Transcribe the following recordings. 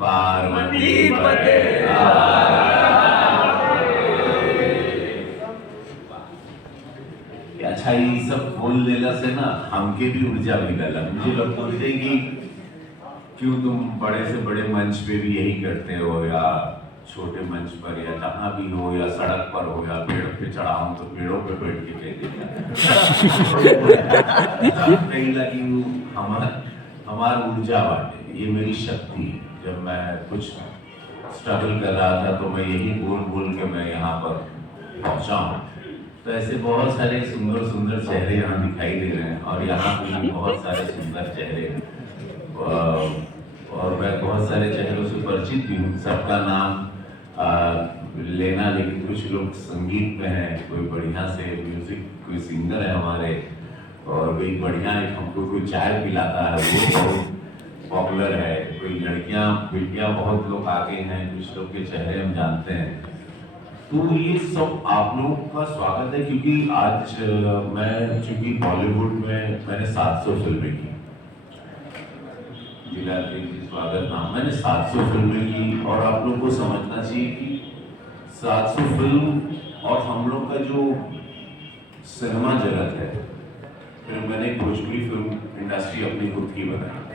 पार्वती पते। अच्छा ये सब बोल देला से ना हमके भी ऊर्जा मिलेला। मुझे लोग बोलते हैं कि क्यों तुम बड़े से बड़े मंच पे भी यही करते हो, या छोटे मंच पर या जहाँ भी हो, या सड़क पर हो, या पेड़ पे चढ़ा हूं तो पेड़ों पे बैठ के कह देता नहीं लगी हमार ऊर्जा बाटे, ये मेरी शक्ति। जब मैं कुछ स्ट्रगल कर रहा था तो मैं यही बोल बोल के मैं यहाँ पर पहुंचा हूँ। तो ऐसे बहुत सारे सुंदर सुंदर चेहरे यहाँ दिखाई दे रहे हैं, और यहाँ पे भी बहुत सारे सुंदर चेहरे, और मैं बहुत सारे चेहरों से परिचित भी हूँ। सबका नाम लेना, लेकिन कुछ लोग संगीत में है, कोई बढ़िया से म्यूजिक, कोई सिंगर है हमारे, और कोई बढ़िया हमको कोई चाय पिलाता है वो बहुत पॉपुलर है, कोई लड़कियां बेटियां बहुत लोग आगे हैं, कुछ लोग के चेहरे हम जानते हैं। तो ये सब आप लोगों का स्वागत है, क्योंकि आज मैं चूंकि बॉलीवुड में मैंने 700 फिल्में की, जिला जी स्वागत नाम, मैंने 700 फिल्में की, और आप लोग को समझना चाहिए कि 700 फिल्म और हम लोग का जो सिनेमा जगत है, फिर मैंने भोजपुरी फिल्म इंडस्ट्री अपनी खुद की बनाई।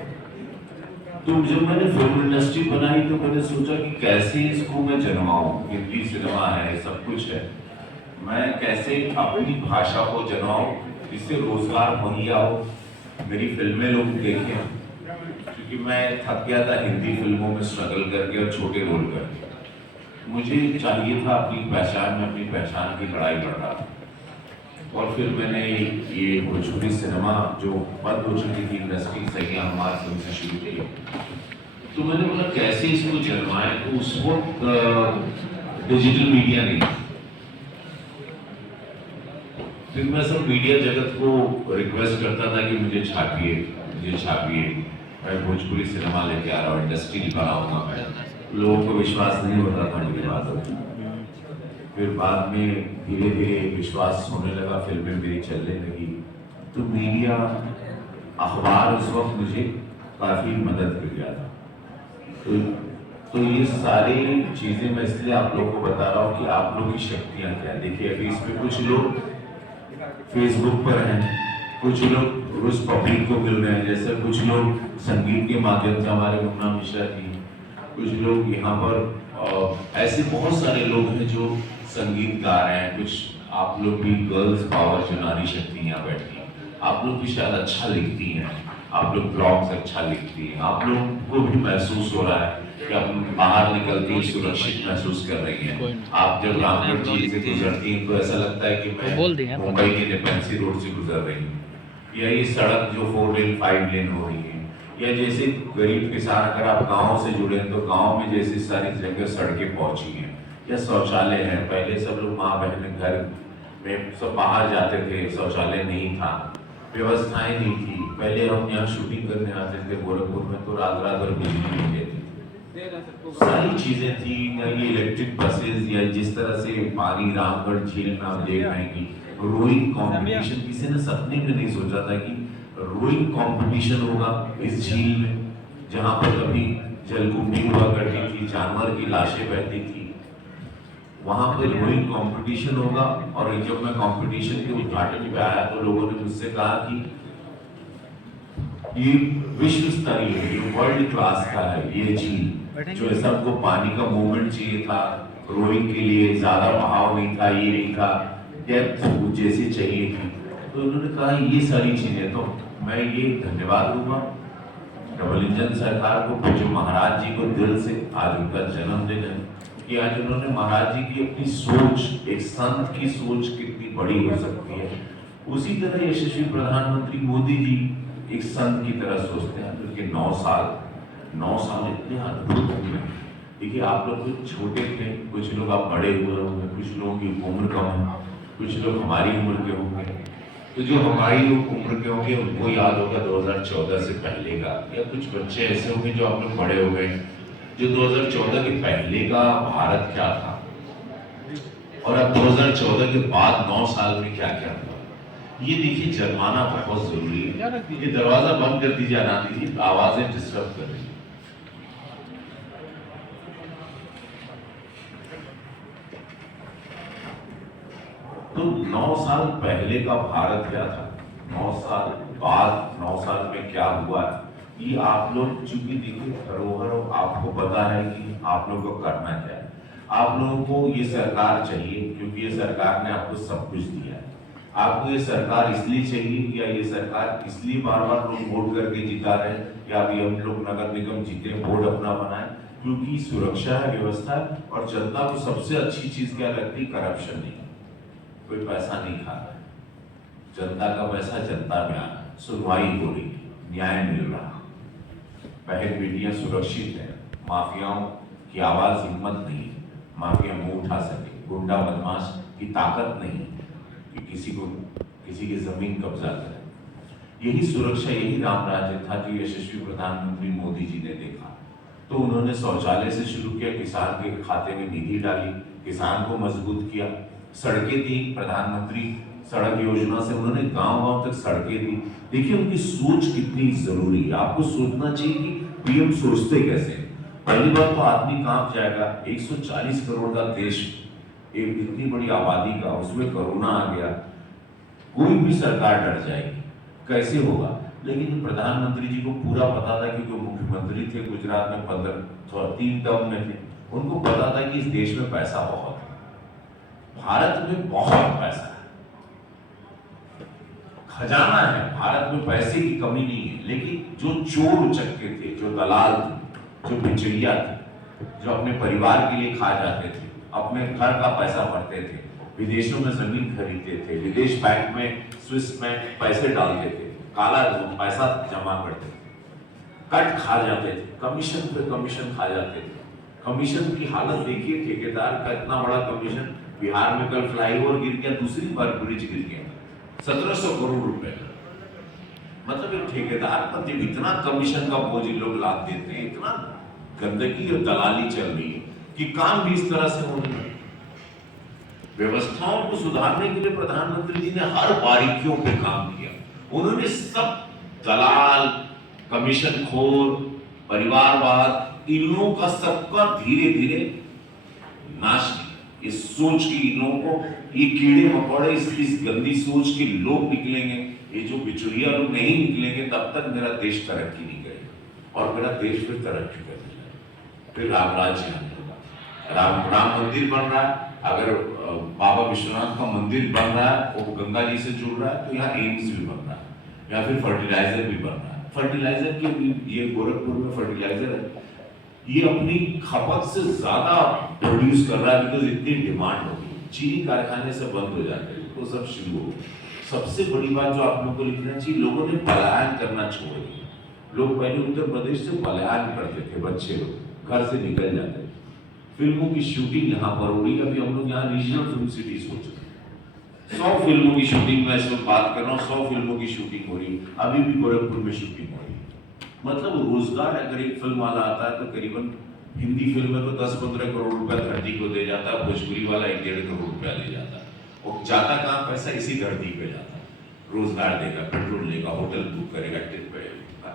तो जब मैंने फिल्म इंडस्ट्री बनाई तो मैंने सोचा कि कैसे इसको मैं जन्माऊं, हिंदी सिनेमा है, सब कुछ है, मैं कैसे अपनी भाषा को जन्माऊं, इससे रोजगार मुहैया हो, मेरी फिल्में लोग देखें, क्योंकि मैं थक गया था हिंदी फिल्मों में स्ट्रगल करके और छोटे रोल करके। मुझे चाहिए था अपनी पहचान में, अपनी पहचान की लड़ाई लड़ रहा था। और फिर मैंने ये भोजपुरी सिनेमा जो बंद हो चुकी थी इंडस्ट्री, सही हमारे फिल्म से शुरू की, तो मैंने बोला कैसे इसको जन्माएं। तो उस वक्त डिजिटल मीडिया नहीं, फिर मैं सब मीडिया जगत को रिक्वेस्ट करता था कि मुझे छापिए, मुझे छापिए, मैं भोजपुरी सिनेमा लेके आ रहा हूँ, इंडस्ट्री बनाऊंगा मैं। लोगों को विश्वास नहीं होता था मेरी बातों में। फिर बाद में धीरे धीरे विश्वास होने लगा, फिल्में मेरी चलने लगी, तो मीडिया, अखबार उस वक्त मुझे काफी मदद कर गया था। तो ये सारी चीजें मैं इसलिए आप लोगों को बता रहा हूँ कि आप लोगों की शक्तियां क्या। देखिए अभी इसमें कुछ लोग फेसबुक पर हैं, कुछ लोग उस पब्लिक को मिल रहे हैं, जैसे कुछ लोग संगीत के माध्यम से हमारे मुन्ना मिश्रा जी, कुछ लोग यहाँ पर ऐसे बहुत सारे लोग हैं जो संगीत गा रहे हैं। कुछ आप लोग भी गर्ल्स पावर, जो नारी शक्ति यहाँ बैठी है, आप लोग भी शायद अच्छा लिखती हैं, आप लोग ब्लॉग्स अच्छा लिखती हैं, आप लोगों को भी महसूस हो रहा है कि आप बाहर निकलती हैं सुरक्षित महसूस कर रही हैं। आप जब रामगढ़ झील से गुजरती हैं तो ऐसा लगता है कि मैं मुंबई के नेपेंसी रोड से गुजर रही हूँ, या ये सड़क जो 4 लेन 5 लेन हो रही है, या जैसे गरीब किसान, अगर आप गाँव से जुड़े हैं तो गाँव में जैसे सारी जगह सड़कें पहुंची हैं, या शौचालय है। पहले सब लोग माँ बहन घर में सब बाहर जाते थे, शौचालय नहीं था, व्यवस्थाएं नहीं थी। पहले हम यहाँ शूटिंग करने आते थे गोरखपुर में तो रात रात भर बिजली नहीं देती थी, सारी चीजें थी। ये इलेक्ट्रिक बसेस, या जिस तरह से पानी रामगढ़ झील में आप देख रहे हैं कि रोइंग कॉम्पिटिशन, किसी ने सपने में नहीं सोचा था कि रोइंग कंपटीशन होगा इस झील में, जहां पर कभी जलकुंभी हुआ करती थी, जानवर की लाशें बहती थी, वहां पर रोइंग कंपटीशन होगा। और जब मैं कंपटीशन के उद्घाटन पे आया तो लोगों ने मुझसे कहा कि ये विश्व स्तरीय है, ये वर्ल्ड क्लास का है ये झील, जो सबको पानी का मूवमेंट चाहिए था, रोइंग के लिए ज्यादा बहाव नहीं था, ये नहीं था, डेप्थ जैसी चाहिए थी। तो उन्होंने कहा ये सारी चीजें, तो मैं ये धन्यवाद दूंगा डबल इंजन सरकार को, जो महाराज जी को दिल से, आज उनका जन्मदिन है, कि आज उन्होंने महाराज जी की अपनी सोच, एक संत की सोच कितनी बड़ी हो सकती है, उसी तरह यशस्वी प्रधानमंत्री मोदी जी एक संत की तरह सोचते हैं। उनके 9 साल इतने अद्भुत हुए। देखिए आप लोग कुछ छोटे थे, कुछ लोग आप बड़े हुए होंगे, कुछ लोगों की उम्र कम है, कुछ लोग हमारी उम्र के होंगे। तो जो हमारी उम्र के होंगे उनको याद होगा 2014 से पहले का, या कुछ बच्चे ऐसे होंगे जो आप लोग बड़े हो गए, जो 2014 के पहले का भारत क्या था, और अब 2014 के बाद 9 साल में क्या क्या हुआ। ये देखिए जरमाना बहुत जरूरी है। ये दरवाजा बंद कर दीजिए, आना दीजिए, आवाजें डिस्टर्ब कर रही है। लोग 9 साल पहले का भारत क्या था, 9 साल बाद, 9 साल में क्या हुआ है, ये आप लोग चूंकि देखिए धरोहर आपको पता है कि आप लोगों को करना क्या है। आप लोगों को ये सरकार चाहिए क्योंकि ये सरकार ने आपको सब कुछ दिया है। आपको ये सरकार इसलिए चाहिए या ये सरकार इसलिए बार बार लोग वोट करके जिता रहे हैं या अभी हम लोग नगर निगम जीते वोट अपना बनाए, क्योंकि सुरक्षा है, व्यवस्था है और जनता को सबसे अच्छी चीज क्या लगती, करप्शन नहीं, कोई पैसा नहीं खा रहा है, जनता का पैसा जनता में आ रहा है, सुनवाई हो रही है, न्याय मिल रहा है, बहन बेटियां सुरक्षित है, माफियाओं की आवाज हिम्मत नहीं, माफिया मुंह उठा सके, गुंडा बदमाश की ताकत नहीं कि किसी की जमीन कब्जा करे। यही सुरक्षा, यही राम राज्य था जो यशस्वी प्रधानमंत्री मोदी जी ने देखा। तो उन्होंने शौचालय से शुरू किया, किसान के खाते में निधि डाली, किसान को मजबूत किया, सड़कें दी, प्रधानमंत्री सड़क योजना से उन्होंने गांव-गांव तक सड़कें दी। देखिए उनकी सोच कितनी जरूरी है। आपको सोचना चाहिए कि पीएम सोचते कैसे। पहली बात तो आदमी कांप जाएगा, 140 करोड़ का देश, एक इतनी बड़ी आबादी का, उसमें कोरोना आ गया, कोई भी सरकार डर जाएगी, कैसे होगा। लेकिन प्रधानमंत्री जी को पूरा पता था कि जो मुख्यमंत्री थे गुजरात में 3 टर्म में थे, उनको पता था कि इस देश में पैसा बहुत है, भारत में बहुत पैसा है, खजाना है, भारत में पैसे की कमी नहीं है। लेकिन जो चोर उचक्के थे, जो दलाल थे, जो बिचौलिया थे, जो अपने परिवार के लिए खा जाते थे, अपने घर का पैसा भरते थे, विदेशों में जमीन खरीदते थे, विदेश बैंक में, स्विस में पैसे डालते थे, काला पैसा जमा करते थे, कट खा जाते थे, कमीशन पे कमीशन खा जाते थे। कमीशन की हालत देखिए, ठेकेदार का इतना बड़ा कमीशन, बिहार में कल फ्लाईओवर गिर गया, दूसरी बार ब्रिज गिर गया, 1700 करोड़ रुपए। मतलब एक ठेकेदार पर जब इतना कमीशन का बोझ लोग लाद देते हैं, इतना गंदगी और दलाली चल रही है कि काम भी इस तरह से होने लगे। व्यवस्थाओं को सुधारने के लिए प्रधानमंत्री जी ने हर बारीकियों पे काम किया। उन्होंने सब दलाल, कमीशन खोर, परिवारवाद, इन लोगों का सबका धीरे धीरे नाश किया। इस सोच की इन लोगों को, ये कीड़े मकोड़े, इस गंदी सोच के लोग निकलेंगे, ये जो बिचौलिया लोग नहीं निकलेंगे, तब तक मेरा देश तरक्की नहीं करेगा और मेरा देश फिर तरक्की करेगा, फिर राम राज्य आने लगा। राम मंदिर बन रहा है, अगर बाबा विश्वनाथ का मंदिर बन रहा है, वो गंगा जी से जुड़ रहा है, तो यहाँ एम्स भी बन रहा है, या फिर फर्टिलाइजर भी बन रहा है। फर्टिलाइजर के भी, ये गोरखपुर में फर्टिलाइजर है, ये अपनी खपत से ज्यादा प्रोड्यूस कर रहा है, बिकॉज इतनी डिमांड होगी। चीनी कारखाने से बंद हो जाते हैं, तो सब शुरू हो। सबसे बड़ी बात जो आप लोगों को लिखना चाहिए, लोगों ने पलायन करना छोड़ दिया। लोग पहले उत्तर प्रदेश से पलायन करते थे, बच्चे लोग घर से निकल जाते थे, फिल्मों की शूटिंग यहाँ पर हो रही है। अभी हम लोग यहाँ रीजनल फिल्म सिटी सोच रहे हैं, 100 फिल्मों की शूटिंग, मैं इस वक्त बात कर रहा हूँ, 100 फिल्मों की शूटिंग हो रही है, अभी भी गोरखपुर में शूटिंग हो रही है। मतलब रोजगार, अगर एक फिल्म वाला आता है तो करीबन हिंदी फिल्म में तो 10-15 करोड़ रुपया धरती को दे जाता है, भोजपुरी वाला 1-1.5 करोड़ रुपया ले जाता है, और जाता कहाँ पैसा, इसी धरती पे जाता है। रोजगार देगा, पेट्रोल लेगा, होटल बुक करेगा,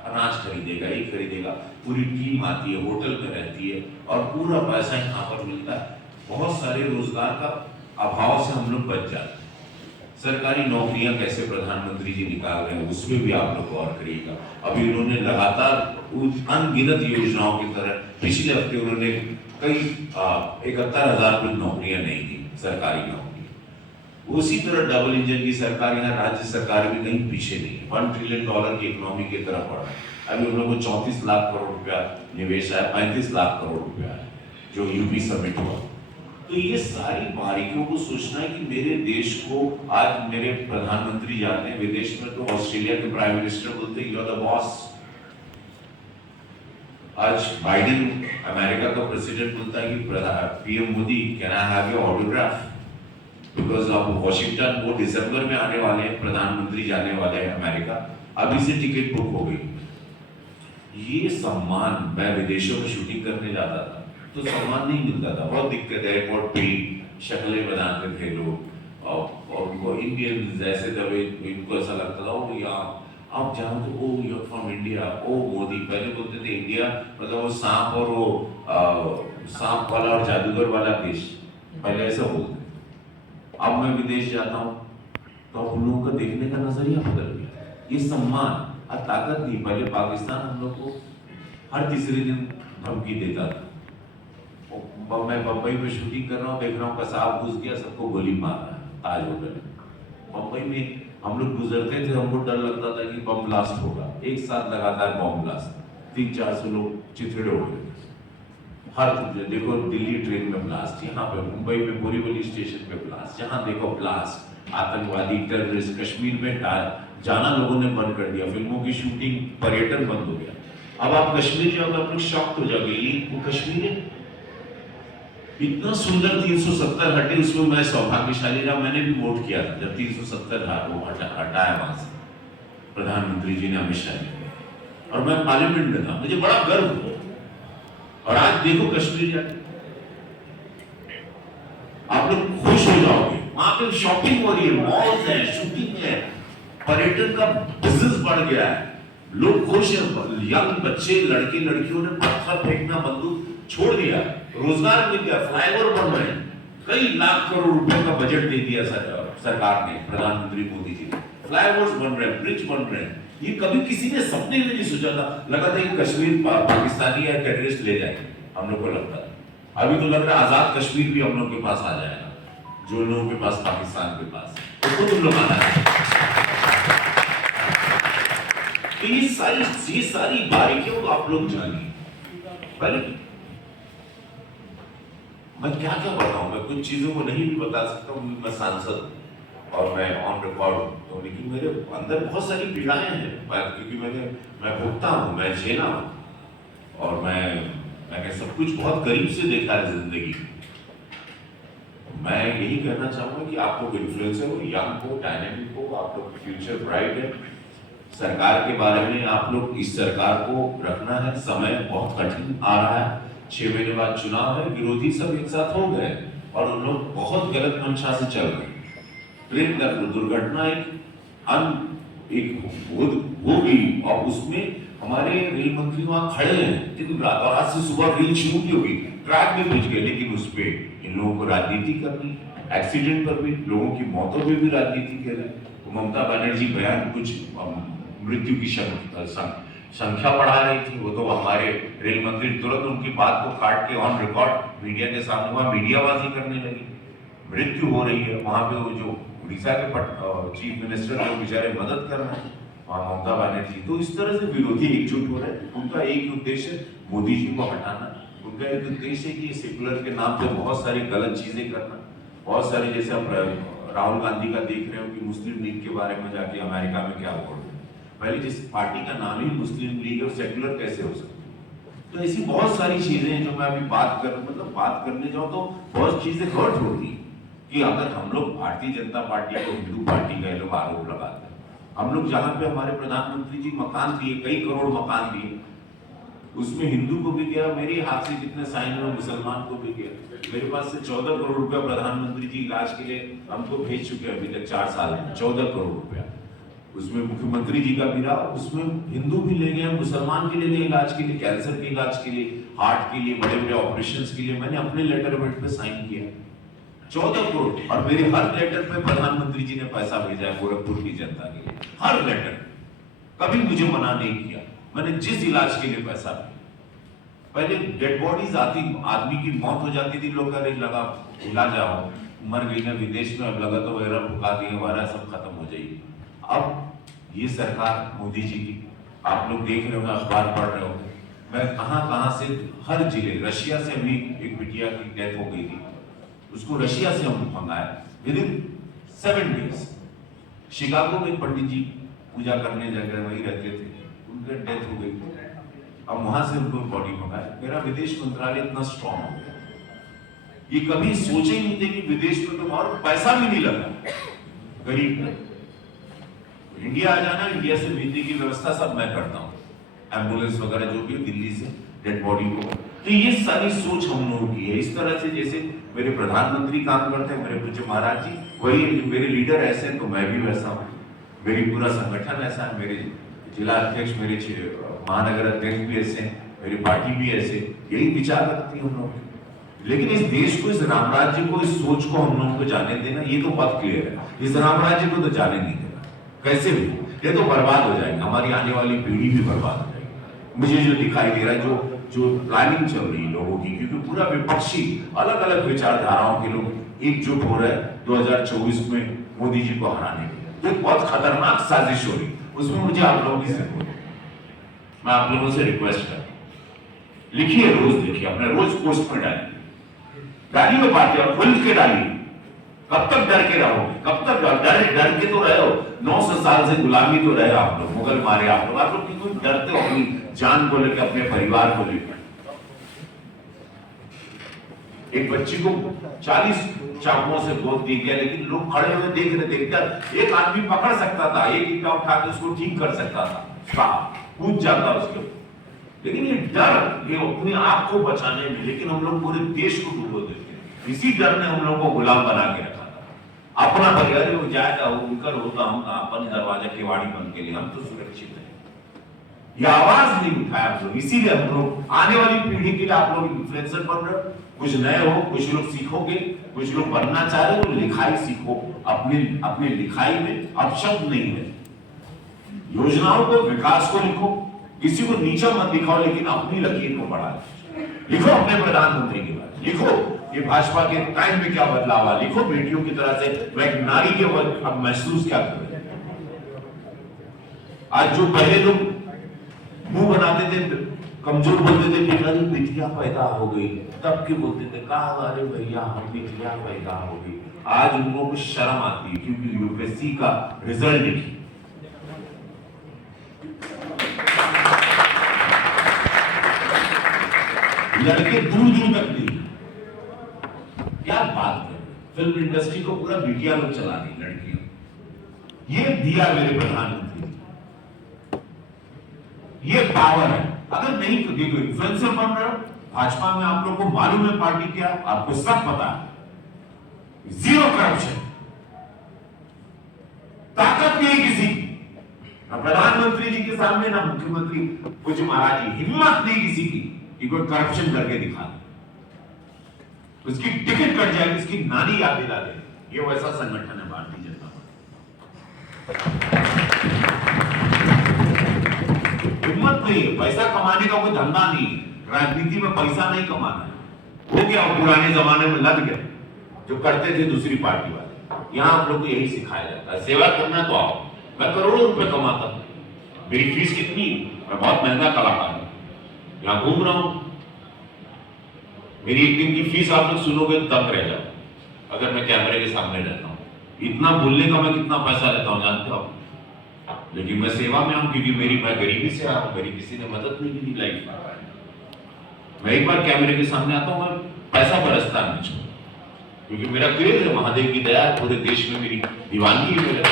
अनाज खरीदेगा, ये खरीदेगा, पूरी टीम आती है, होटल में रहती है, और पूरा पैसा यहाँ पर मिलता है। बहुत सारे रोजगार का अभाव से हम लोग बच जाते हैं। सरकारी नौकरियां कैसे प्रधानमंत्री जी निकाल रहे हैं, उसमें भी आप लोग गौर करिएगा। अभी उन्होंने लगातार अनगिनत योजनाओं की तरह, पिछले हफ्ते उन्होंने कई 71,000 कुछ नौकरियां नहीं दी, सरकारी नौकरी। उसी तरह डबल इंजन की सरकार, यहाँ राज्य सरकार भी कहीं पीछे नहीं है, $1 ट्रिलियन की इकोनॉमी की तरफ बढ़ रहा है। अभी उन लोगों को 34 लाख करोड़ रुपया निवेश है, 35 लाख करोड़ रुपया है, जो यूपी समिट हुआ। तो ये सारी बारीकियों को सोचना है कि मेरे देश को, आज मेरे प्रधानमंत्री जाते हैं विदेश में, तो ऑस्ट्रेलिया के प्राइम मिनिस्टर बोलते हैं, यू आर द बॉस। आज बाइडेन अमेरिका का प्रेसिडेंट बोलता है कि PM Modi, can I have your autograph, because अब वॉशिंगटन वो दिसंबर में आने वाले हैं, प्रधानमंत्री जाने वाले हैं अमेरिका, अभी से टिकट बुक हो गई। ये सम्मान, मैं विदेशों में शूटिंग करने जाता था तो सम्मान नहीं मिलता था, बहुत दिक्कत है, एयरपोर्ट पे शक्लें बनाते थे लोग, और उनको इंडियन जैसे दबे, इनको ऐसा लगता था ओ यार, अब जाओ तो ओ यू आर फ्रॉम इंडिया, ओ मोदी। पहले बोलते थे इंडिया मतलब वो सांप, और वो सांप वाला और जादूगर वाला देश, पहले ऐसा बोलते। अब मैं विदेश जाता हूँ तो उन लोगों का देखने का नजरिया बदल गया। ये सम्मान और ताकत नहीं। पहले पाकिस्तान हम लोग को हर तीसरे दिन धमकी देता था। मैं बम्बई में शूटिंग कर रहा हूँ, देख रहा हूँ कसाब घुस गया, सबको गोली मार रहा है ताज होटल। बम्बई में हम लोग गुजरते थे, हमको डर लगता था कि बम ब्लास्ट होगा। एक साथ लगातार बम ब्लास्ट, 300-400 लोग चिथड़े हो गए। हर देखो दिल्ली ट्रेन में ब्लास्ट, यहाँ पे मुंबई में बोरीवली स्टेशन पे ब्लास्ट, जहाँ देखो ब्लास्ट, आतंकवादी टेररिस्ट। कश्मीर में जाना लोगों ने बंद कर दिया, फिल्मों की शूटिंग, पर्यटन बंद हो गया। अब आप कश्मीर जाओगे आप लोग शॉक्ड हो जाओगे, ये वो कश्मीर है, इतना सुंदर 370 हटे। उसमें मैं सौभाग्यशाली रहा, मैंने भी वोट किया था जब 370 वो हटाया वहां से प्रधानमंत्री जी ने, अमित शाह जी, और मैं पार्लियामेंट में था, मुझे बड़ा गर्व हुआ। और आज देखो कश्मीर जाके आप लोग खुश हो जाओगे, वहां पे शॉपिंग हो रही है, मॉल्स है, शूटिंग है, पर्यटन का बिजनेस बढ़ गया है, लोग खुश हैं। यंग बच्चे, लड़के लड़कियों ने पत्थर फेंकना, बंदूक छोड़ दिया, रोजगार मिल गया, फ्लाईओवर बन रहे हैं, कई लाख करोड़ रुपए का बजट दे दिया सरकार ने, प्रधानमंत्री मोदी जी ने, फ्लाईओवर्स बन रहे हैं, ब्रिज बन रहे हैं। ये कभी किसी ने सपने में नहीं सोचा था। लगा था कि कश्मीर पाकिस्तानी या टेररिस्ट ले जाएंगे, हम लोग को लगता था। अभी तो लग रहा है आजाद कश्मीर भी हम लोग के पास आ जाएगा, जो लोगों के पास पाकिस्तान के पास, तो खुद उन लोग आना है। तो ये सारी बारीकियों को आप लोग जानिए। पहले मैं क्या क्या बताऊं, मैं कुछ चीजों को नहीं भी बता सकता हूँ, मैं सांसद और मैं ऑन रिकॉर्ड हूँ, लेकिन मेरे अंदर बहुत सारी पीड़ाएं हैं, क्योंकि मैं भुगता हूँ, मैं झेला हूँ, और मैंने सब कुछ बहुत करीब से देखा है जिंदगी। मैं यही कहना चाहूंगा कि आप लोग इन्फ्लुएंसर हो, यंग हो, डायनेमिक हो, आप लोग फ्यूचर ब्राइट है। सरकार के बारे में आप लोग इस सरकार को रखना है, समय बहुत कठिन आ रहा है, 6 महीने बाद चुनाव है, विरोधी सब एक साथ हो गए और उन लोग बहुत गलत मंशा से चल रहे हैं। ट्रेन दुर्घटना एक होगी और उसमें हमारे रेल मंत्री वहां खड़े हैं दिन रात, और आज से सुबह रेल शुरू की होगी, ट्रैक भी बुझ गए, लेकिन उस पे इन लोगों को राजनीति करनी, एक्सीडेंट पर भी, लोगों की मौतों पे भी राजनीति कर रहे। तो ममता बनर्जी बयान कुछ मृत्यु की संख्या बढ़ा रही थी, वो तो हमारे रेल मंत्री तुरंत उनकी बात को काट के ऑन रिकॉर्ड मीडिया के सामने वहां मीडियाबाजी करने लगी। मृत्यु हो रही है वहां पे, वो जो उड़ीसा के चीफ मिनिस्टर जो बेचारे मदद कर रहे हैं वहां ममता बनर्जी। तो इस तरह से विरोधी एकजुट हो रहे हैं, उनका एक ही उद्देश्य मोदी जी को हटाना, उनका एक उद्देश्य कि सेकुलर के नाम पे बहुत सारी गलत चीजें करना, बहुत सारी, जैसे आप राहुल गांधी का देख रहे हो कि मुस्लिम लीग के बारे में जाके अमेरिका में क्या बोल रहे हैं। पहले जिस पार्टी का नाम ही मुस्लिम लीग है, सेकुलर कैसे हो सकती है। तो ऐसी बहुत सारी चीजें हैं जो मैं अभी बात करने जाऊं तो बहुत चीजें हर्ट होती है कि अगर हम लोग भारतीय जनता पार्टी को हिंदू पार्टी का लोग आरोप लगाते हैं। हम लोग जहां पे हमारे प्रधानमंत्री जी मकान दिए, कई करोड़ मकान दिए, उसमें हिंदू को भी दिया, मेरे हाथ से जितने साइन हुए मुसलमान को भी दिया। मेरे पास से 14 करोड़ रुपया प्रधानमंत्री जी इलाज के लिए हमको भेज चुके हैं अभी तक 4 साल में, 14 करोड़ रुपया। उसमें मुख्यमंत्री जी का भी रहा, उसमें हिंदू भी ले गए, मुसलमान के लिए इलाज के लिए, कैंसर के इलाज के लिए, हार्ट के लिए, बड़े बड़े ऑपरेशन के लिए मैंने अपने लेटर हेड पे साइन किया 14 करोड़। और मेरे हर लेटर पे प्रधानमंत्री जी ने पैसा भेजा है गोरखपुर की जनता के लिए, हर लेटर, कभी मुझे मना नहीं किया। मैंने जिस इलाज के लिए पैसा दिया, पहले डेड बॉडीज आती, आदमी की मौत हो जाती थी, लोग कह लगा भुला जाओ, मर गई ना विदेश में, अब लगा तो वगैरह भुला दिए, हमारा सब खत्म हो जाएगी। अब ये सरकार मोदी जी की, आप लोग देख रहे होंगे, अखबार पढ़ रहे होंगे, मैं कहां से, हर जिले, रशिया से अभी एक बिटिया की डेथ हो गई थी, उसको रशिया से हम मंगाया विदिन 7 डेज। शिकागो में पंडित जी पूजा करने जगह वही रहते थे, उनकी डेथ हो गई, अब वहां से उनको बॉडी मंगाया। मेरा विदेश मंत्रालय इतना स्ट्रॉन्ग हो गया, ये कभी सोचे ही नहीं थे कि विदेश में तो और पैसा भी नहीं लगा, गरीब का इंडिया आ जाना, इंडिया से भेजने की व्यवस्था सब मैं करता हूँ, एम्बुलेंस वगैरह जो भी दिल्ली से डेड बॉडी को। तो ये सारी सोच हम लोगों की है, इस तरह से जैसे मेरे प्रधानमंत्री काम करते हैं, मेरे पूज्य महाराज जी, वही मेरे लीडर ऐसे हैं तो मैं भी वैसा हूँ, मेरी पूरा संगठन ऐसा है, मेरे जिला अध्यक्ष, मेरे महानगर अध्यक्ष भी ऐसे हैं, मेरी पार्टी भी ऐसे, यही विचार रखती है हम लोग। लेकिन इस देश को, इस राम राज्य को, इस सोच को हम लोगों को जाने देना, ये तो बहुत क्लियर है। इस राम राज्य को तो जाने नहीं देना कैसे भी, ये तो बर्बाद हो जाएगा, हमारी आने वाली पीढ़ी भी बर्बाद हो जाएगी। मुझे जो दिखाई दे रहा है, जो प्लानिंग चल रही है लोगों की, क्योंकि पूरा विपक्षी अलग अलग विचारधाराओं के लोग एकजुट हो रहे हैं 2024 में मोदी जी को हराने के लिए। बहुत खतरनाक साजिश हो रही, उसमें मुझे आप लोगों की जरूरत है। मैं आप लोगों से रिक्वेस्ट कर, लिखिए, रोज देखिए, अपने रोज पोस्ट में डालिए बातें और खुल के डालिए। कब तक डर के रहो, कब तक डर के तो रहे हो, 900 साल से गुलामी तो रहे आप लोग, मुगल मारे आप लोग क्यों डरते हो अपनी जान को लेकर, अपने परिवार को लेकर। एक बच्ची को 40 चाकुओं से गोद दी गया, लेकिन लोग खड़े हुए देख रहे, देखकर एक आदमी पकड़ सकता था, एक ईंटा उठा के उसको ठीक कर सकता था, कूद जाता उसके, लेकिन ये डर, ये अपने आप को बचाने में, लेकिन हम लोग पूरे देश को डूबो देते हैं। इसी डर ने हम लोगों को गुलाम बना के रखा था। अपना परिवार हो जाएगा, उनकर होता हूँ अपन दरवाजा केवाड़ी बन के लिए, हम तो सुरक्षित है। ये आवाज नहीं उठाया आप लोग, इसीलिए हम लोग आने वाली पीढ़ी के लिए आप लोग इन्फ्लुएंसर बन रहे हो, कुछ नए हो, कुछ लोग सीखोगे, कुछ लोग बनना चाह रहे हो, लिखाई सीखो। अपने लिखाई में अपशब्द नहीं है, योजनाओं को, विकास को लिखो, किसी को नीचा मत दिखाओ, लेकिन अपनी लकीर को बढ़ा लिखो। अपने प्रधानमंत्री के बारे में लिखो, ये भाजपा के टाइम में क्या बदलाव आया, लिखो बेटियों की तरह से वह एक नारी के वक्त अब महसूस क्या कर रहे हैं। आज जो पहले लोग मुंह बनाते थे, कमजोर बोलते थे कि अरे बिटिया पैदा हो गई, तब के बोलते थे कहा अरे भैया हम बिटिया पैदा हो गई। आज उन लोगों को शर्म आती है, क्योंकि यूपीएससी का रिजल्ट देखिए, लड़के दूर दूर तक नहीं। क्या बात है, फिल्म इंडस्ट्री को पूरा बिटिया लोग चला रही, लड़कियां। ये दिया मेरे प्रधानमंत्री, ये पावर है। अगर नहीं तो देखो, इन्फ्लुएंसर बन रहे हो, भाजपा में आप लोग को मालूम है पार्टी क्या, आपको सब पता है, जीरो करप्शन, ताकत नहीं किसी की, ना प्रधानमंत्री जी के सामने, ना मुख्यमंत्री कुछ महाराज जी, हिम्मत नहीं किसी की कि कोई करप्शन करके दिखा दे, उसकी टिकट कट जाएगी, उसकी नानी याद दिला दे। ये वैसा संगठन है भारतीय जनता पार्टी। हिम्मत नहीं है, पैसा कमाने का कोई धंधा नहीं है, राजनीति में पैसा नहीं कमाना है। वो क्या पुराने जमाने में लग गए जो करते थे दूसरी पार्टी वाले। यहाँ आप लोग को यही सिखाया जाता है, सेवा करना तो आओ। मैं करोड़ों रुपए कमाता हूँ, मेरी फीस कितनी, मैं बहुत महंगा कलाकार हूँ, यहाँ घूम रहा हूँ, मेरी एक दिन की फीस आप लोग सुनोगे तब रह जाओ, अगर मैं कैमरे के सामने रहता हूँ। इतना बोलने का मैं कितना पैसा लेता हूँ जानते हो, लेकिन मैं सेवा में हूँ, क्योंकि मैं गरीबी से आया हूँ, मेरी किसी ने मदद नहीं की लाइफ में। मैं एक बार कैमरे के सामने आता हूँ, मैं पैसा बरसता है मुझको, क्योंकि मेरा क्रेज है, महादेव की दया, पूरे देश में मेरी दीवानगी है मेरे।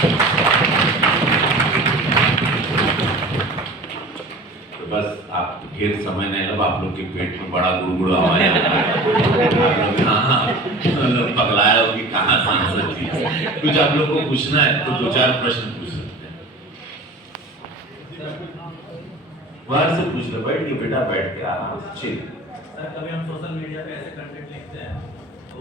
तो बस आप ढेर समय नहीं, अब आप लोग के पेट में बड़ा गुड़गुड़ा आवाज पगलाया हो कि कहाँ सांसद थी। कुछ आप लोग को पूछना है तो 2-4 प्रश्न पूछ सकते हैं, बाहर से पूछ लो, बैठ के बेटा, बैठ के आराम से। सर, कभी हम सोशल मीडिया पे ऐसे कंटेंट लिखते हैं तो